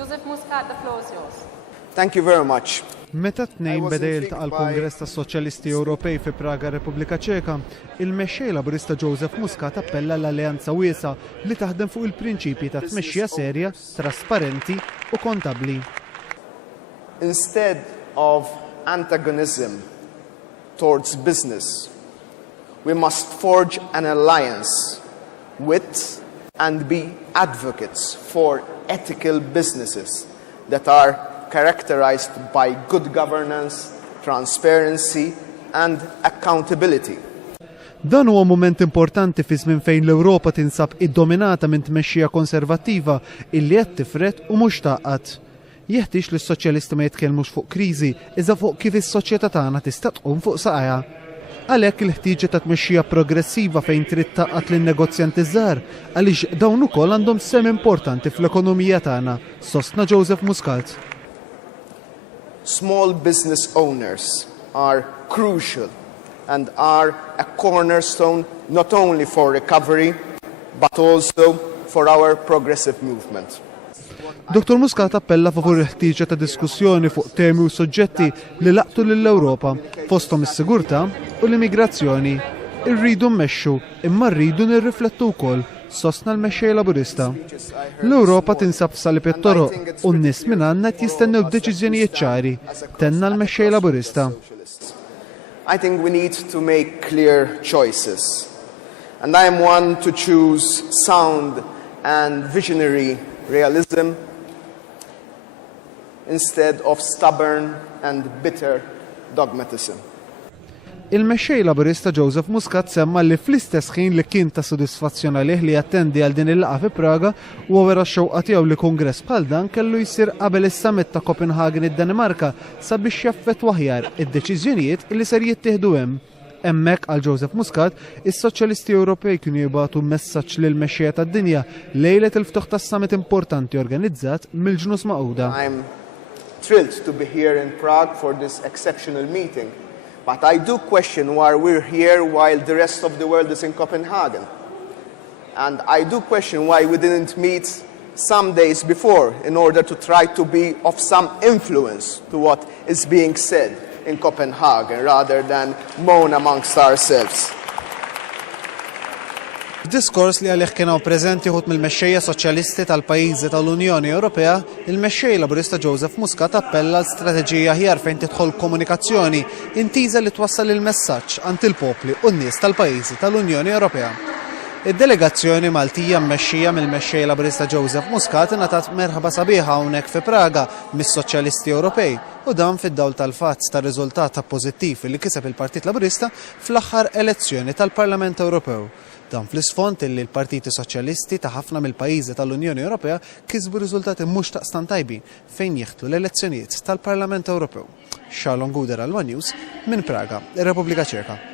Joseph Muscat, the floor is yours. Thank you very much. Meta tnejn beda jiltaqa' l-Kongress tas-Soċjalisti Ewropej fi Praga, Repubblika Ċeka, il-mexxej Laburista Joseph Muscat appella l-Alleanza wiesa' li taħdem fuq il-prinċipji ta' tmexxija serja, trasparenti u kontabbli. Instead of antagonism towards business, we must forge an alliance with and be advocates for ethical businesses that are characterized by good governance, transparency and accountability. Dan huwa mument importanti fi żmien fejn l-Ewropa tinsab iddominata minn tmexxija konservattiva illi qed tifret u mhux taqgħod. Jeħtieġ li s-soċjalisti ma jitkellmux fuq kriżi iżda fuq kif is-soċjetà tagħna tista' tqum fuq saqajha. Għalhekk il-ħtieġa ta' tmexxija progressiva fejn trid taqgħod lin-negozjanti żgħar għaliex dawn ukoll għandhom sem importanti fl-ekonomija tagħna, sostna Joseph Muscat. Small business owners are crucial and are a cornerstone not only for recovery but also for our progressive movement. Dr. Muscat appella favur il-ħtieġa ta' diskussjoni fuq temi u soġġetti li laqtu lill-Ewropa fosthom is-sigurtà u l-immigrazzjoni. Irridu mmexxu imma rridu nirriflettu wkoll, sostna l-mexxej Laburista. L-Ewropa tinsab f'salib it-toroq u n-nies minn għandna qed jistennew deċiżjonijiet ċari, tenna l-mexxej Laburista. I think we need to make clear choices. And I am one to choose sound and visionary realism instead of stubborn and bitter dogmatism. Il-mexxej Laburista Joseph Muscat semma li fl-istess ħin li kien ta' sodisfazzjon għalih li jattendi għal din il-laqgħa fi Praga u wera x-xewqa tiegħu li kongress bħal dan kellu jsir qabel is-summit ta' Copenhagen id-Danimarka sabiex jaffettwa aħjar id-deċiżjonijiet li ser jittieħdu hemm. Hemmhekk għal Joseph Muscat, is-Soċjalisti Ewropej kienu jibgħatu messaġġ lil mexxejja tad-dinja lejlet il-ftuħ tas-summit importanti organizzat mill-Ġnus Magħquda. I'm thrilled to be here in Prague for this exceptional meeting. But I do question why we're here while the rest of the world is in Copenhagen. And I do question why we didn't meet some days before in order to try to be of some influence to what is being said in Copenhagen rather than moan amongst ourselves. F'diskors li għalih kienu preżenti ħut mill-mexxejja soċjalisti tal-pajjiżi tal-Unjoni Ewropea, il-mexxej Laburista Joseph Muscat appella l-strateġija aħjar fejn tidħol komunikazzjoni intiża li twassal il-messaġġ għand il-popli u n-nies tal-pajjiżi tal-Unjoni Ewropea. Id-delegazzjoni Maltija mmexxija mill-mexxej Laburista Joseph Muscat ingħatat merħba sabiħa hawnhekk fi Praga mis-Soċjalisti Ewropej u dan fid-dawl tal-fatt ta' riżultat pożittiv li kiseb il-Partit Laburista fl-aħħar elezzjoni tal-Parlament Ewropew. Dan fl-isfond li l-Partiti Soċjalisti ta' ħafna mill-pajjiżi tal-Unjoni Ewropea kisbu riżultati mhux taqstan tajbin fejn jieħdu l-elezzjonijiet tal-Parlament Ewropew. Charlon Guder għal One News minn Praga, ir-Repubblika Ċeka.